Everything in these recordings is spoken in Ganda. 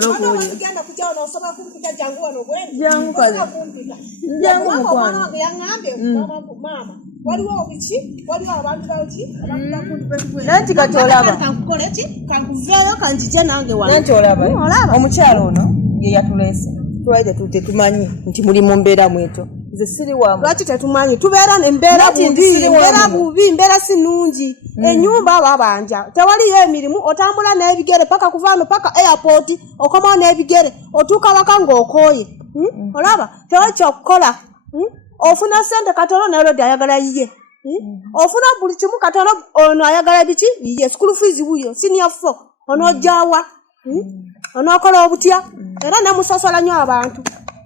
Tugenda kujaona osobola kumpika jangu wano bwendi. Jangu kazi. Jangu mukwano. Yangambe mama. Waliwo obiki? Waliwo abantu baki? Nanti katolaba. Kankukole ki? Kankuveyo kanjije nange wano. Nanti olaba. Omukyalo ono ye yatulese. Twaide tute tumanyi nti muli mu mbeera mweto. Nze siri wamu. Lwaki tetumanyi tubeera n'embeera bubi, mbeera si nnungi. Ennyumba babanja. Tewaliyo emirimu otambula n'ebigere paka kuvaano paka airport okomawo n'ebigere otuuka waka ng'okooye. Olaba tewakya okukola. Ofuna ssente katono ne Lodi ayagala yiye. Ofuna buli kimu katono ono ayagala biki yiye. School fees wuyo senior 4 onojjawa. Onokola obutya era namusosola nnyo abantu.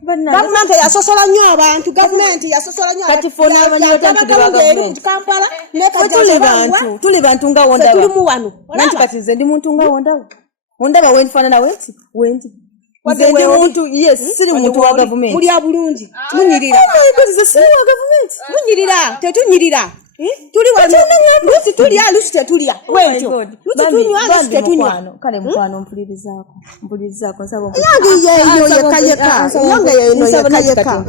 Government yasosola nnyo abantu. Government yasosola nnyo abantu. Kati fona abanyoota tuli Kampala ne tuli bantu nga wonda. Tuli mu wano. Nanti kati nze ndi muntu nga wonda. Wonda ba wenfana weti. Wendi. Nze ndi muntu yes siri muntu wa government. Muli abulungi. Munyirira. Nze siri wa government. Munyirira. Tetunyirira. Tuli wano. Lusi tuli alusi tetulya. Wento. Lusi tunywa alusi tetunywa. Kale mukwano mpulirizaako. Mpulirizaako nsaba. Yange yeyo yakayeka. Yange yeyo yakayeka.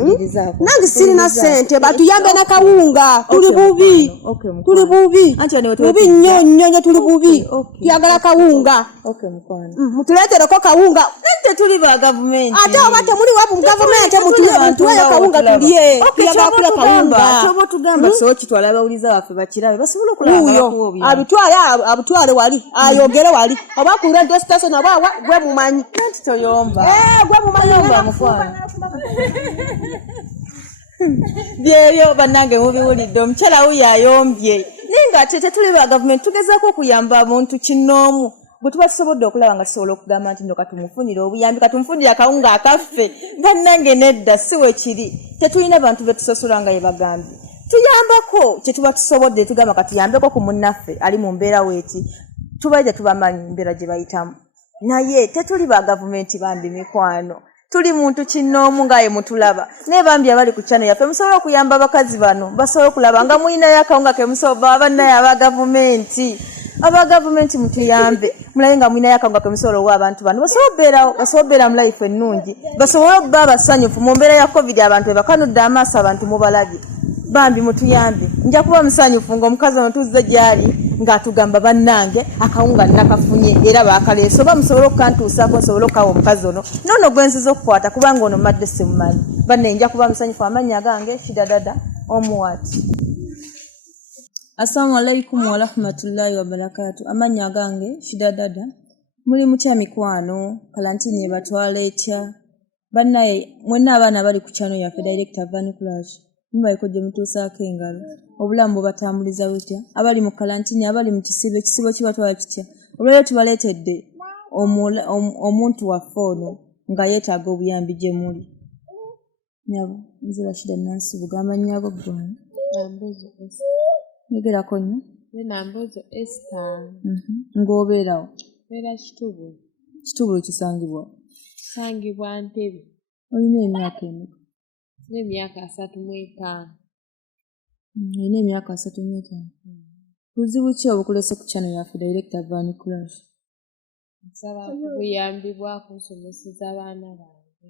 Nange sirina sente batuyambe na kawunga. Tuli bubi. Tuli bubi. Bubi nnyo tuli bubi. Tuyagala kawunga. Okay mukwano. Mutuletereko kawunga. Nte tuli ba government. Ate obate muli wapu government mutuweyo kawunga tuliye. Tuyagala kula kawunga. Chobo tugamba so kitwala bawuliza bafe bakirabe basobola okulaba bakuobi. Abutwale wali. Ayogere wali. Oba ku radio station oba gwe mumanyi. Nti toyomba. Gwe mumanyi yomba mukwano. Byeyo banange mubiwulidde omukyala uyo ayombye. Ninga tete tuli ba government tugezaako okuyamba omuntu kinoomu. Bwe tuba tusobodde okulaba nga tusobola okugamba nti ndo katumufunire obuyambi katumufunire akawunga akaffe. Bannange nedda si we kiri. Tetulina bantu be tusosola nga ye bagambye. Tuyambako kye tuba tusobodde tugamba katuyambeko ku munnaffe ali mu mbeera weeti. Tubaide tubamanyi embeera gye bayitamu. Naye tetuli ba gavumenti bambi mikwano. Tuli muntu kinoomu nga ye mutulaba. Ne bambi abali ku channel yaffe musobola okuyamba abakazi bano. Basobola okulaba nga muyinayo akawunga ke musobola bannaye aba gavumenti. Aba gavumenti mutuyambe. Mulaye nga muyinayo akawunga ke musobola owa abantu bano. Basobola obeera mu life ennungi. Basobola okuba abasanyufu mu mbeera ya COVID abantu bakanudde amaaso abantu mubalabye. Bambi mutuyambe. Nja kuba musanyufu ng'omukazi ono tuzze gy'ali ng'atugamba bannange akawunga nakafunye era baakaleese oba musobola okukantuusaako nsobola okukawa omukazi ono nono gwe nziza okukwata kubanga ono madde simumanyi. Banne nja kuba musanyufu amannya gange Shidadada Omuwati. Assalamu alaikum wa rahmatullahi wa barakatuh. Amannya gange Shidadada. Muli mutya mikwano kalantini ebatwala etya. Bannaye mwenna abaana bali ku channel yaffe Director Van Clash. Mbaiko gye mutuusaako engalo. Obulamu bubatambuliza butya. Abali mu kalantini abali mu ekisibo kibatwala kitya. Olwaleero tubaleetedde omuntu waffe ono nga yeetaaga obuyambi gye muli. Nyabo nze Rashida Nansubuga amannya ago gonna. Nambozo Esther. Nyogerako nnyo. Nambozo Esther. Ng'obeerawo. Beera Kitubu. Kitubu kisangibwa. Kisangibwa Ntebe. Olina emyaka emeka? N'emyaka 35. Olina emyaka 35. Buzibu ki obukulese ku channel yaffe Director Van Clash? Nsaba kubuyambi bwa kusomeseza abaana bange.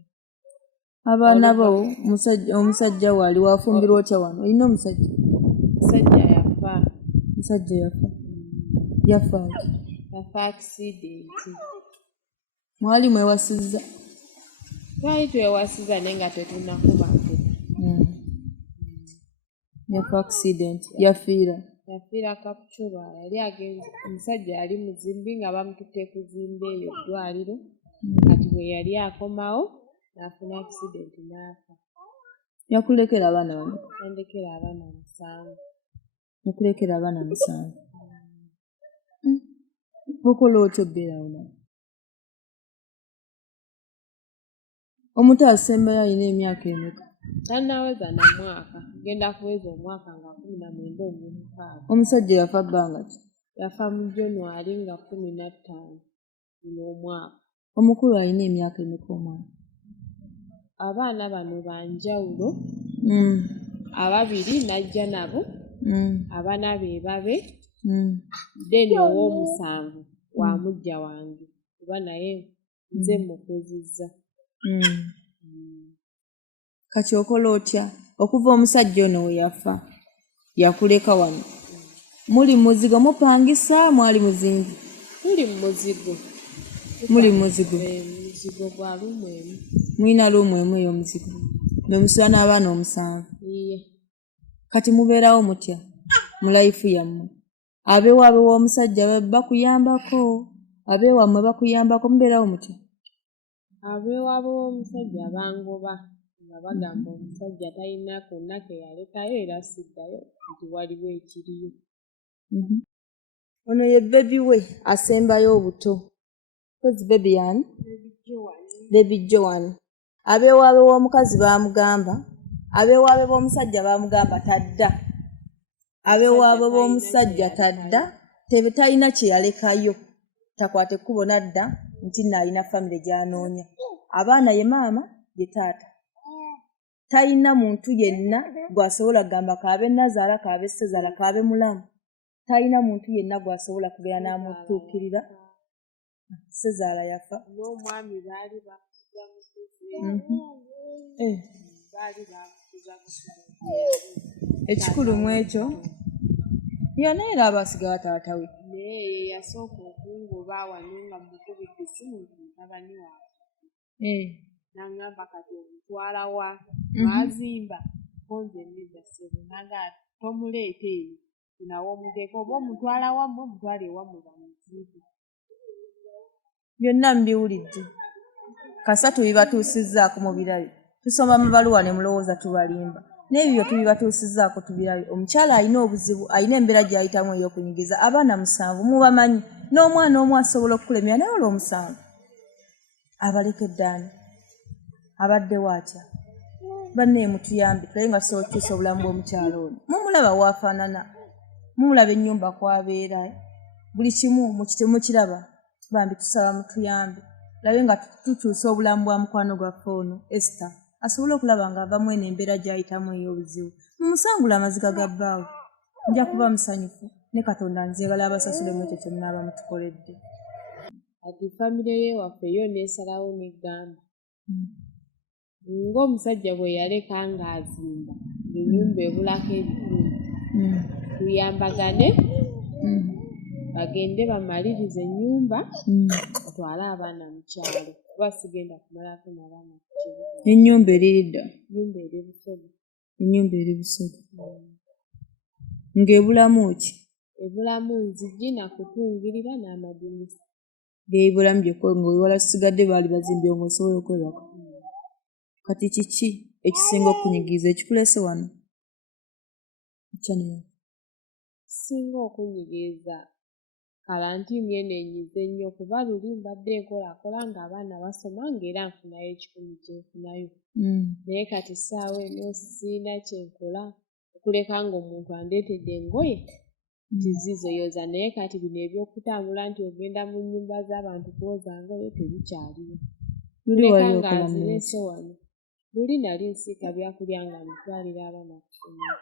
Abaana bo omusajja wali wafumbirwa otya wano? Olina omusajja? Musajja yafa. Musajja yafa. Yafa ki? Yafa accident. Mwali mwewasizza? Twali twewasiza naye nga tetunnakuba. Yafa accident. Yafiira Kapucuba yali agenze omusajja yali muzimbi nga bamututte kuzimba eyo ddwaliro kati bwe yali akomawo n'afuna accident n'afa. Yakulekera abaana bano? Yandekera abaana 7. Yakulekera abaana 7. Okola otyo bbeerawo. Omuntu asembayo alina emyaka emeka? Tannaweza na mwaka. Genda kuweza omwaka nga 19 omukaaga. Omusajja yafa bbanga ki? Yafa mu January nga 15 n'omwaka. Omukulu alina emyaka emeka omwana? Abaana bano banjawulo. Ababiri najja nabo. Abaana be babe. Then ow'omusanvu wa mujja wange. Kuba naye nze mukuzizza. Kati okola otya okuva omusajja ono we yafa yakuleka wano muli muzigo mupangisa mwali muzimbi Tuli mu muzigo. muli muzigo Muzigo gwa lumu emu. mwina lumu emu ey'omuzigo memusula n'abaana 7 Iye. kati mubeerawo mutya mu life yammwe abeewaabe w'omusajja bakuyambako abeewammwe bakuyambako mubeerawo mutya Abeewaabe w'omusajja bangoba nga bagamba omusajja talina konna ke yalekayo era siddayo nti waliwo ekiriyo. ono ye bebi we asembayo obuto kozi bebi yani bebi Joan abeewaabe w'omukazi baamugamba abeewaabe b'omusajja baamugamba tadda abeewaabe b'omusajja tadda tebe talina kye yalekayo takwate ekkubo nadda nti naalina famire gy'anoonya abaana ye maama ye taata talina muntu yenna gw'asobola kugamba kaabe Nazaala kaabe Sezaala kaabe mulamu talina muntu yenna gw'asobola kugenda n'amutuukirira Sezaala yafa N'omwami baali bamutuza baali bamutuza ekikulu mu ekyo yonna era abasigala taata we naye yasooka okungoba wano nga mukubidde essimu nti mutabani waabwe n'aŋŋamba kati omutwala wa baazimba konze nedda ssebo nagaa tomuleeta eyo nawo omuteeka oba omutwala wammwe omutwala ewammwe bamuziike. byonna mubiwulidde kasatu bibatuusizzaako mu birabe tusoma mu baluwa ne mulowooza tubalimba n'ebyo tubibatuusizzaako tubirabe omukyala alina obuzibu alina embeera gy'ayitamu ey'okunyigiza abaana 7 mubamanyi n'omwana omu asobola okukulemera naye olwo 7 abalekedde ani abaddewo atya banne mutuyambe tulabe nga tusobola okukyusa obulamu bw'omukyala ono mumulaba waafaanana mumulaba ennyumba kwabeera buli kimu mukiraba bambi tusaba mutuyambe labe nga tukyusa obulamu bwa mukwano gwaffe ono Esther asobole okulaba nga avamu eno embeera gy'ayitamu ey'obuzibu mumusangula amaziga ga bbaawe nja kuba musanyufu ne Katonda nzeebala abasasulemu ekyo kye munaaba mutukoledde. Kati famire ye waffe yo neesalawo n'eggamba ng'omusajja bwe yaleka ng'azimba ennyumba ebulako ebikumi tuyambagane bagende bamalirize ennyumba batwale abaana mu kyalo kuba sigenda kumalako n'abaana ku kibuga. Ennyumba eriridda ennyumba eri Busoga. ennyumba eri Busoga ng'ebulamu ki ebulamu nzigi nakutungirira n'amadinisa by'ebulamu byekko ng'owala sigadde baali bazimbye ng'osobola okwebaka. Kati kiki ekisinga okunyigiriza ekikulese wano ekyanira singa okunyigiriza kalantiini eno enyize nnyo kuba luli mbadde nkolakola ng'abaana basoma ng'era nfunayo ekikumi kyenfunayo naye kati ssaawa eno siina kyenkola okuleka ng'omuntu andeetedde engoye tizizoyoza naye kati bino ebyokutambula nti ogenda mu nnyumba z'abantu kwoza ngoye tebikyaliwo kuleka ng'azireese wano luli nali nsiika byakulya nga ntwalira abaana ku ssomero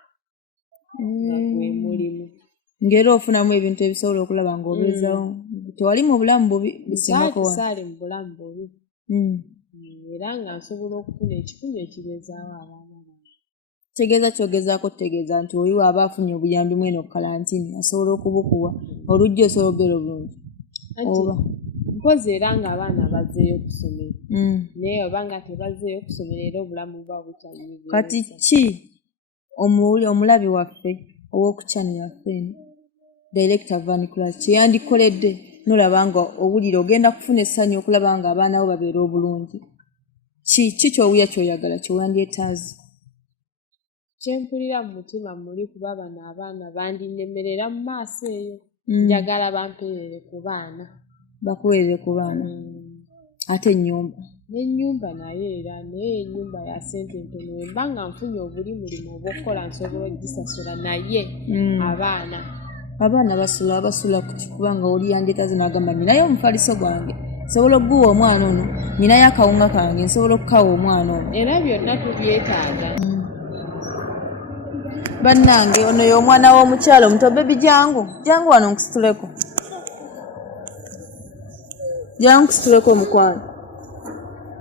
nga gwe mulimu ng'era ofunamu ebintu ebisobola okulaba ng'obeezawo tewali mu bulamu bubi busingako wano saali mu bulamu bubi era nga nsobola okufuna ekikumi ekibezaawo abaana bange. Tegeeza kyogezaako tutegeeza nti oli waaba afunye obuyambi mweno kalantiini asobola okubukuwa olujja osobola okubeera obulungi oba mpozi era ng'abaana bazzeeyo okusomera naye oba nga tebazzeeyo okusomera era obulamu buba bukyanyigiriza. Kati ki omulabi waffe ow'okukyani yaffe eno Director Van Class kye yandikoledde n'olaba nga owulira ogenda kufuna essanyu okulaba nga abaana bo babeera obulungi ki ky'owuya ky'oyagala ky'owandyetaazi? Kyempulira mu mutima muli kuba bano abaana bandinnemerera mu maaso eyo njagala bampeerere ku baana bakuweerere ku baana ate ennyumba n'ennyumba naye era naye ennyumba ya ssente ntono wemba nga nfunye obuli mulimu obw'okukola nsobola ogisasula naye abaana basula kubanga oli yandeetaze n'agamba ninayo omufaliso gwange nsobola okuguwa omwana ono ninayo akawunga kange nsobola okukawa omwana ono era byonna tubyetaaga. Bannange ono y'omwana w'omukyalo omuto bebi jangu wano nkusituleko omukwano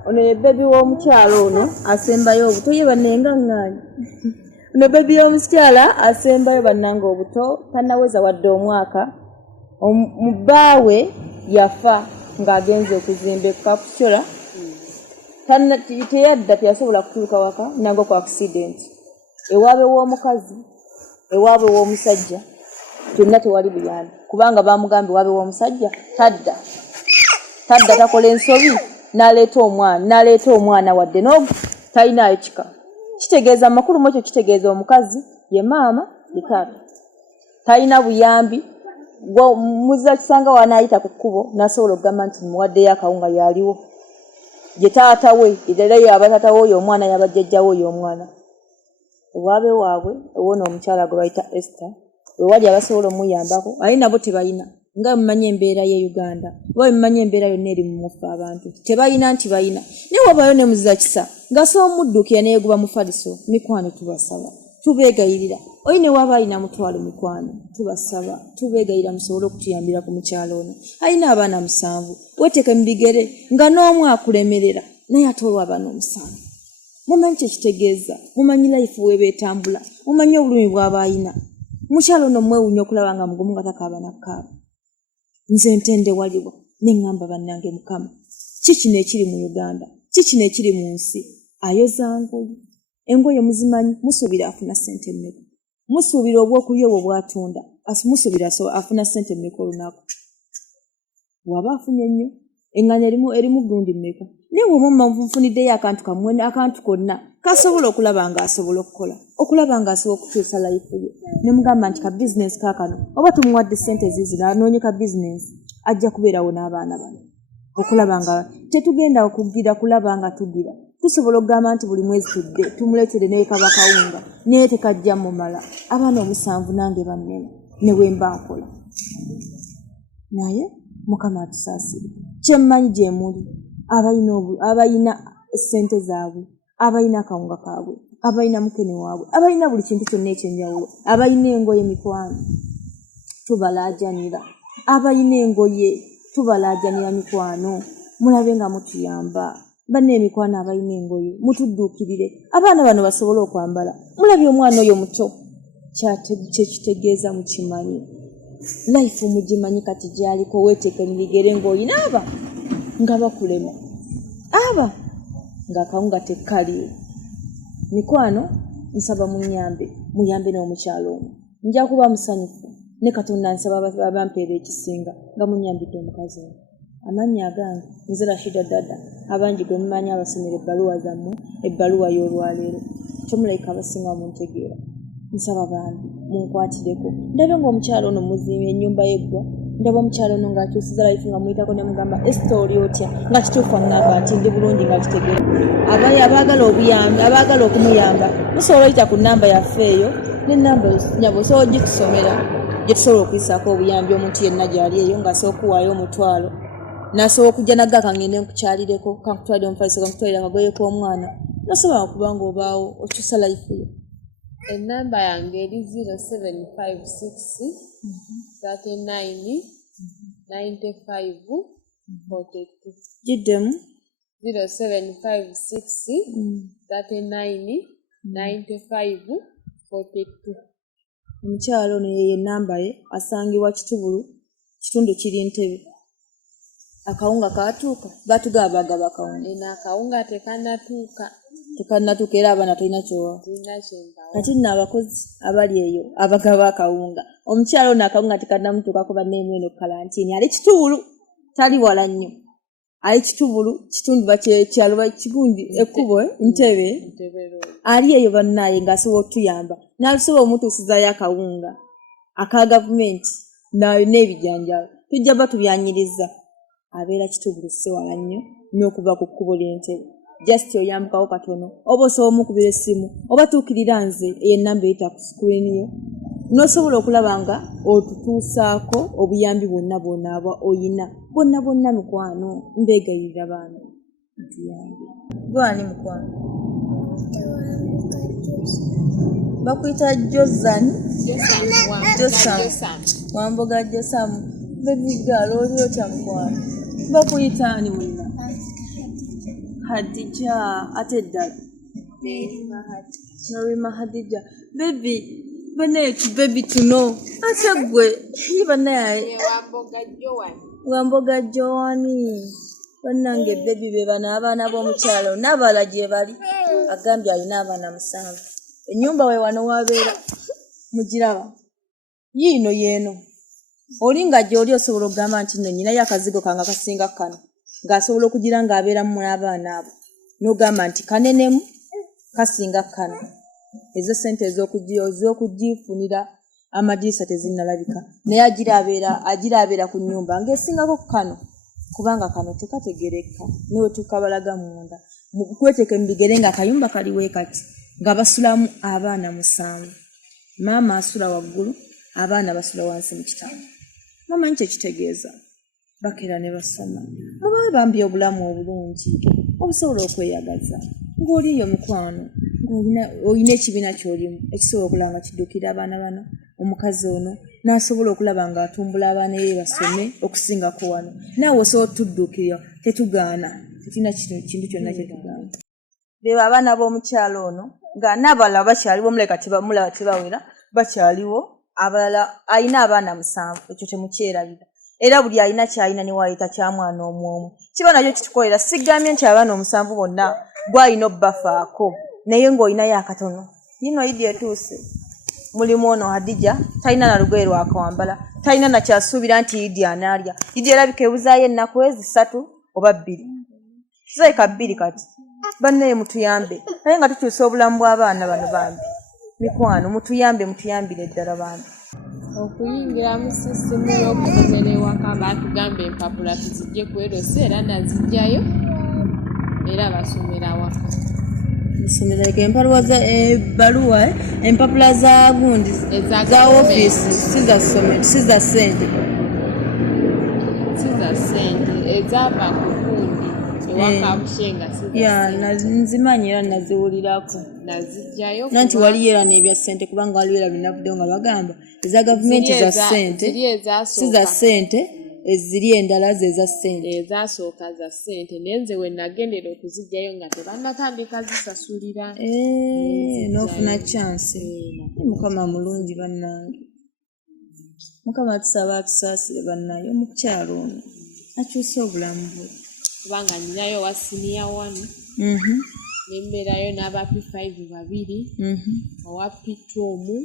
ono ye bebi w'omukyalo ono asembayo obuto ye bannenga ŋŋaanyi ono bebi y'omukyala asembayo bannanga obuto tannaweza wadde omwaka mubbaawe yafa ng'agenze okuzimba ekakucola teyadda teyasobola kutuuka waka nango ku accident ewaabe w'omukazi ewaabe w'omusajja kyonna tewali buyambi kubanga bamugambye ewaabe w'omusajja tadda takola ensobi n'aleeta omwana wadde n'ogu talinayo kika kitegeeza amakulu mu ekyo kitegeeza omukazi ye maama ye taata talina buyambi muzira kisanga wanaayita ku kkubo n'asobola okugamba nti muwaddeyo akawunga yaliwo gye taata we era yaba taata we oyo omwana yaba jjajjawe oyo omwana ewaabe waabwe ewona omukyala gwe bayita Esther wewali abasobola omuyambako ali nabo tebalina nga mumanyi embeera ye Uganda oba mumanyi embeera yonna eri mu mufa abantu tebalina nti balina naye wabayo ne muzira kisa nga so omuddukira neyeguba mu faliso mikwano tubasaba tubeegayirira oyi ne waba alina mutwalo mikwano tubasaba tubeegayira musobole okutuyambira ku mukyalo ono alina abaana 7 weteeke mu bigere nga n'omu akulemerera naye ate olwo abaana 7 mumanyi kyekitegeeza mumanyi life weebeetambula mumanyi obulumi bw'aba alina mukyalo ono mwewuunya okulaba nga mugumu nga takaaba nakkaaba nze ntende waliwo neŋŋamba bannange mukama kikino ekiri mu Uganda kikino ekiri mu nsi ayoza engoye muzimanyi musuubira afuna ssente mmeka musuubira obwokulya obwo bw'atunda musuubira afuna ssente mmeka olunaku waba afunye nnyo eŋŋanya erimu gundi mmeka naye womumma nfuniddeyo akantu kamwe akantu konna kasobola okulaba nga asobola okukola okulaba nga asobola okukyusa life ye ne mugamba nti ka bizinesi kaakano oba tumuwadde ssente ziizino anoonye ka bizinesi ajja kubeerawo n'abaana bano okulaba nga tetugenda okugira kulaba nga tugira tusobola okugamba nti buli mwezi tudde tumuleetere naye kaba kawunga naye tekajja mumala abaana 7 nange bannene ne wemba nkola naye mukama atusaasire kyemmanyi gye muli abayina essente zaabwe abayina akawunga kaabwe abayina mukene waabwe abayina buli kintu kyonna ekyenjawulo abayina engoye mikwano tubalaajanira abayina engoye tubalaajanira mikwano mulabe nga mutuyamba banne emikwano abayina engoye mutudduukirire abaana bano basobole okwambala mulabye omwana oyo muto kyekitegeeza mukimanyi life mugimanyi kati gyaliko weeteeke mu bigere ng'olina aba nga bakulema aba ng'akawunga tekaliwo mikwano nsaba muyambe n'omukyalo omwo nja kuba musanyufu ne Katonda nsaba abampeera ekisinga nga munyambidde omukazi ono amannya agange nze Rashida Dada abangi gwe mumanyi abasomera ebbaluwa zammwe ebbaluwa y'olwaleero kyomulaika abasinga muntegeera nsaba bambi munkwatireko ndabe ng'omukyalo ono muzimba ennyumba yeggwa ndaba omukyalo ono ng'akyusiza life nga muyitako ne mugamba Esther oli otya nga kituufu angamba nti ndi bulungi nga kitegeera abaagala obuyambi abaagala okumuyamba musobola oyita ku nnamba yaffe eyo n'ennamba nyabo osobola ogitusomera gye tusobola okuyisaako obuyambi omuntu yenna gy'ali eyo ng'asobola okuwaayo omutwalo n'asobola okujja nagga kangende nkukyalireko kankutwalire omufaliso kankutwalire akagoye k'omwana nosobola okuba ng'obaawo okyusa life yo ennamba yange eri 0756 39 95 42 giddemu 0756 39 95 42 omukyalo ono yeye ennamba ye asangibwa Kitubulu kitundu kiri Ntebe akawunga kaatuuka batugaba bagaba akawunga ena akawunga tekannatuuka era abaana tolina kyowa kati nno abakozi abali eyo abagaba akawunga omukyalo ono akawunga tekannamutuukako banneemu eno kalantiini ali Kitubulu tali wala nnyo ali Kitubulu kitundu bakyalo kigundi ekkubo Ntebe ali eyo bannaaye ng'asobola okutuyamba n'alusobola omutuusizayo akawunga aka gavumenti n'ebijanjalo tujja batubyanyiriza abeera Kitubulu si wala nnyo n'okuva ku kkubo ly'Entebe just oyambukawo katono oba osobola omukubira essimu oba tuukirira nze ey'ennamba eyita ku screen yo n'osobola okulaba nga otutuusaako obuyambi bwonna bw'onaaba oyina bwonna mikwano mbeegayirira baana ntuyambe gwani mukwano bakuyita Josan Wamboga Josan bebigaalo oli otya mukwano bakuyita ani mwina Hadija ate ddala Norima Hadija baby baneetu baby tuno ate gwe banaye Wamboga Joani bannange baby be bana abaana b'omukyalo n'abala gye bali agambye alina abaana 7 ennyumba we wano wabeera mugiraba yiino yeeno olinga gy'oli osobola okugamba nti nno nyinayo akazigo kange akasinga kano ng'asobola okugira ng'abeeramu n'abaana abo n'ogamba nti kanenemu kasinga kano ezo ssente ez'okugifunira amadirisa tezinnalabika naye agira abeera ku nnyumba ng'esingako kano kubanga kano tekategereka niwe tukabalaga munda kweteke mu bigere ng'akayumba kaliwe kati nga basulamu abaana 7 maama asula waggulu abaana basula wansi mu kitanda mama nkye kitegeeza bakera ne basoma abawe bambi obulamu obulungi obusobola okweyagaza ng'oliyo mukwano ng'olina ekibiina ky'olimu ekisobola okulaba nga kiddukira abaana bano omukazi ono n'asobola okulaba ng'atumbula abaana ye basome okusingako wano naawe osobola tuddukira tetugaana tetina kintu kyonna kyetugaana beba abaana b'omukyalo ono nga n'abalala bakyaliwo muleka tebamulaba tebawera bakyaliwo abalala alina abaana 7 ekyo temukyerabira era buli alina kyalina ne wayita kya mwana omwomu kiba nakyo kitukolera sigambye nti abaana 7 bonna gwalina obbafaako naye ng'olinayo akatono yino idi etuuse mulimu ono Hadija talina na lugoye lwakawambala talina na kyasuubira nti idi anaalya idi erabika ebuzaayo ennaku ezi 3 oba 2 kizaika 2 kati bannaye mutuyambe naye nga tukyusa obulamu bw'abaana bano bambi mikwano mutuyambire ddala bambi okuyingira mu sisitemu y'okusomera ewaka baatugamba empapula tuzijje ku erosi era nazijjayo era basomera waka Like ebbaluwa empapula za gundi za ofiisi siza ssente ezava ku gundi ewaka bushenga nzimanyi era naziwulirako nazijjayo nanti waliyo era n'ebya ssente kubanga waliyo era binavuddeyo nga bagamba eza gavumenti za ssente siza ssente eziri endala zeza ssente ezasooka za ssente naye nze we nagendera okuzijjayo nga tebannatandika zisasulira n'ofuna chance mukama mulungi bannange mukama tusaba atusaasire bannaye omukyalo ono akyusa obulamu bwe kubanga ninayo wa siniya 1 nembeerayo n'aba P5 babiri owa P2 omu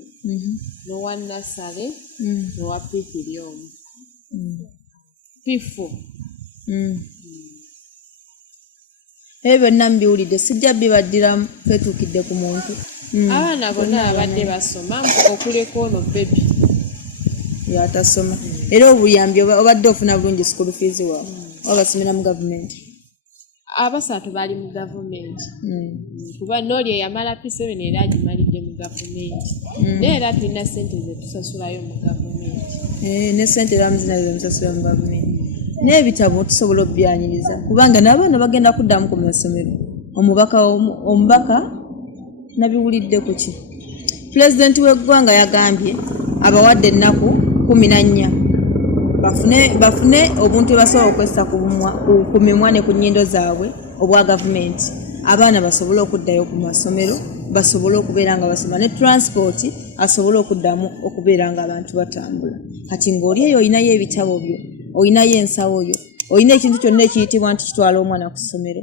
n'owa nasale n'owa P3 omu P4 ebyo nambiwulidde sijja bibaddiramu twetuukidde ku muntu abaana bonna abadde basoma okuleka ono bebi yatasoma era obuyambi obadde ofuna bulungi school fees waawe obasomera mu gavumenti abasatu bali mu gavumenti kuba nooli eyamala P7 era agimalidde mu gavumenti naye era tulina ssente ze tusasulayo mu gavumenti ne ssente era muzinazo musasula mu gavumenti n'ebitabo tusobola obyanyiriza kubanga n'abaana bagenda kuddamu ku masomero omubaka nabiwulidde ku ki pulezidenti w'eggwanga yagambye abawadde ennaku 14 bafune obuntu basobola okwessa ku mimwa ne ku nnyindo zaabwe obwa gavumenti abaana basobole okuddayo ku masomero basobole okubeera nga basoma ne transport asobole okuddamu okubeera nga abantu batambula kati ng'oli eyo olinayo ebitabo byo olinayo ensawo yo olina ekintu kyonna ekiyitibwa nti kitwala omwana ku ssomero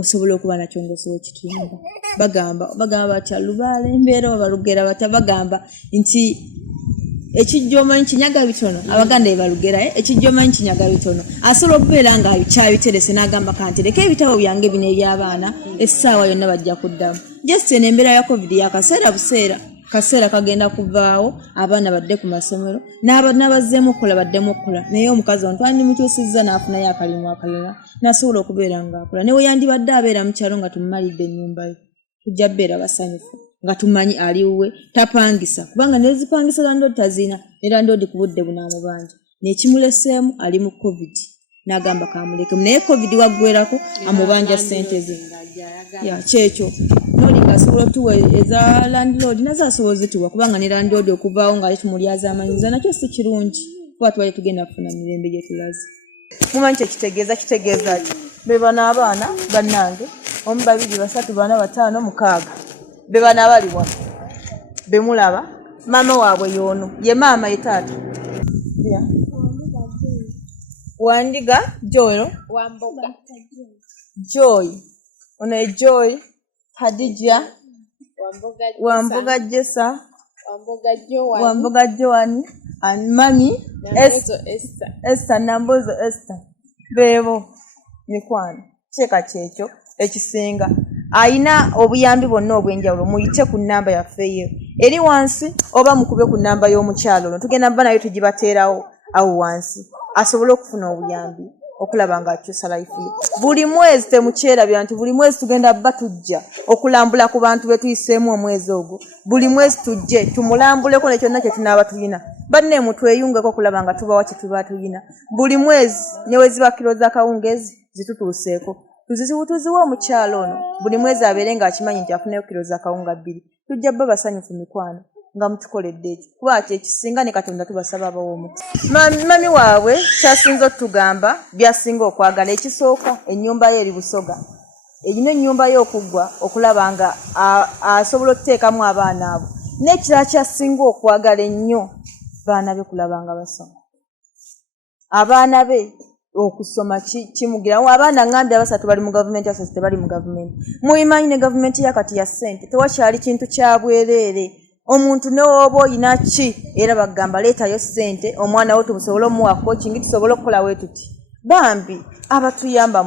osobola okuba nakyo ng'osobola okituyamba bagamba batya lubaala embeera babalugera batya bagamba nti ekijjomanyi kinyaga bitono abaganda ebalugera ekijjomanyi kinyaga bitono asobola okubeera nga kyabiterese n'agamba kantereka ebitabo byange bino eby'abaana essaawa yonna bajja kuddamu just n'embeera ya covid yakaseera buseera kaseera kagenda kuvaawo abaana badde ku masomero n'abazzeemu okukola baddemu okukola naye omukazi ono twandimukyusizza n'afunayo akalimu akalala n'asobola okubeera ng'akola ne we yandibadde abeera mu kyalo nga tumumalidde ennyumba ye tujja beera basanyufu nga tumanyi aliwe tapangisa kubanga nezipangisa landoodi tazina ne landoodi ku budde bunaamubanja nekimuleseemu ali mu covid n'agamba kamulekemu naye covid waggwerako amubanja ssente ze kyekyo noli ng'asobola otuwa eza landlord nazo asobola zituwa kubanga ne landlord okuvaawo ng'ali tumulyaza amanyiza nakyo si kirungi kuba tubali tugenda kufuna mirembe gye tulaze mumanyi kitegeeza ki be bana abaana bannange 1 2 3 4 5 6 be bana abali wano be mulaba mama waabwe yono ye mama ye taata Wandiga Joy Joy ono Joy Hadija Wamboga Jessa Wamboga Joan and Mami Esther Nambozo Esther bebo mikwano cheka checho ekisinga aina obuyambi bonna obwenjawulo muyite ku namba yaffe eyo eri wansi oba mukube ku namba y'omukyalo ono tugenda mba nayo tugibateerawo awo wansi asobole okufuna obuyambi okulaba nga akyusa life ye buli mwezi temukyerabya nti buli mwezi tugenda bba tujja okulambula ku bantu betuyiseemu omwezi ogwo buli mwezi tujje tumulambuleko ne kyonna kye tunaaba tulina banne mutweyungeko okulaba nga tubawa kye tuba tulina buli mwezi ne we ziba kiro z'akawungezi zitutuuseeko tuzizibutuziwa omukyalo ono buli mwezi abeere ng'akimanyi nti afunayo kiro z'akawunga 2 tujja bba basanyufu mikwano nga mutukoledde ekyo kuba ati ekisinga ne Katonda tubasaba abawomu mami waabwe kyasinza otugamba byasinga okwagala ekisooka ennyumba ye eri Busoga erina ennyumba ye okuggwa okulaba nga asobola okuteekamu abaana abo n'ekirala kyasinga okwagala ennyo baana be kulaba nga basoma abaana be okusoma kimugira abaana ngambye abasatu bali mu gavumenti abasatu tebali mu gavumenti muyimanyi ne gavumenti yakati ya ssente tewakyali kintu kya bwereere omuntu ne woba oyina ki era bagamba leetayo ssente omwana wo tumusobole omuwa coaching tusobole okukola we tuti bambi abatuyamba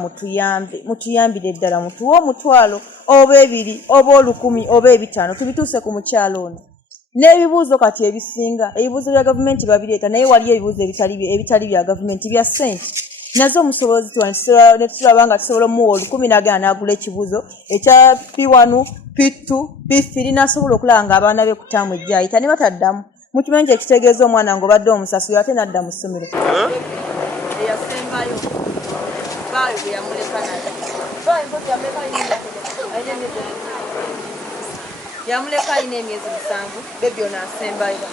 mutuyambire ddala mutuwe omutwalo oba 2 oba 10 oba 5 tubituuse ku mukyalo ono n'ebibuuzo kati ebisinga ebibuuzo bya gavumenti babireeta naye waliyo ebibuuzo ebitali bya gavumenti bya ssente nazo omusobozi ne tulaba nga tusobola omuwa 10 n'agenda n'agula ekibuuzo ekya P1 P2 P3 n'asobola okulaba nga abaana be kutaamu ejja ayita ne bataddamu mukimanyi nti ekitegeeza omwana ng'obadde omusasula ate n'adda mu ssomero eyasembayo baayo bwe yamuleka naye yamuleka alina emyezi 7 bebi ono asembayo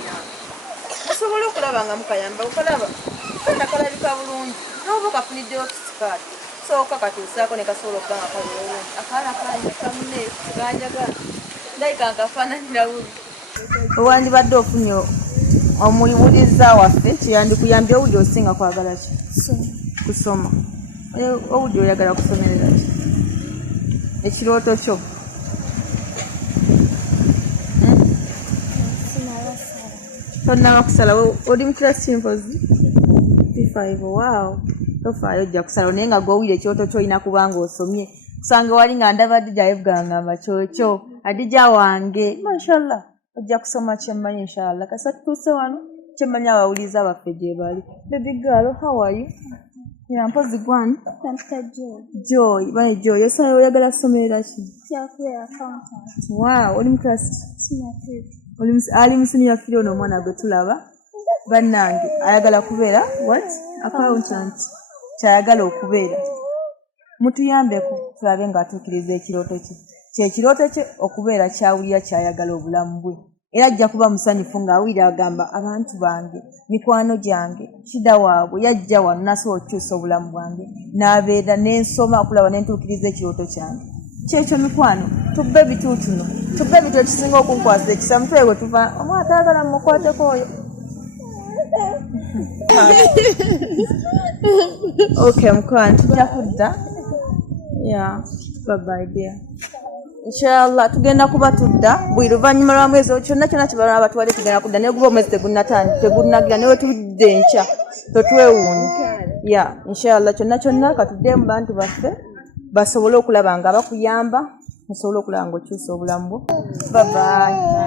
musobole okulaba nga mukayamba okulaba nakalabika bulungi n'oba kafuniddeyo kisikaati sooka katuusaako ne kasobola okuba nga kali bulungi akaana kangi kamune ganjagala ndayika nkafaananira buli owandibadde ofunye omuwuliriza waffe kyeyandikuyambye owulire osinga kwagala ki kusoma owulire oyagala kusomerera ki ekirooto kyo tonnaba kusala oli mu class mpozi P5 wow tofaayo ojja kusala naye nga gwowulire ekyoto kyolina kubanga osomye kusanga wali nga ndaba Adija ayevugangamba kyokyo Adija wange mashallah ojja kusoma kyemmanyi inshallah kasa tutuuse wano kyemmanyi abawuliza abaffe gye bali baby girl how are you mpozi gwani Joy bane Joy esala oyagala kusomerera ki wow oli mu class ali mu senior filo ono omwana gwe tulaba bannange ayagala kubeera what accountant kyayagala okubeera mutuyambeko tulabe ng'atuukiriza ekirooto kye kyekirooto kye okubeera kyawulira kyayagala obulamu bwe era ajja kuba musanyufu ng'awulira agamba abantu bange mikwano gyange kida waabwe yajja wano nasobola okukyusa obulamu bwange n'abeera n'ensoma okulaba n'entuukiriza ekirooto kyange kyekyo mikwano tubbe bituutuno tubbe bitu ekisinga okunkwasa ekisa mutwe we tuva omwana tayagala mmukwateko oyo okay mukwano tujja kudda bye dear inshallah tugenda kuba tudda buli luvannyuma lwa mwezi kyonna kyonna kibalaba batuwadde tugenda kudda naye guba omwezi tegunnagira newe tudde enkya totwewuunye inshallah kyonna katudde mu bantu baffe basobole okulaba nga bakuyamba musobole okulaba ng'okyusa obulamu bwo bye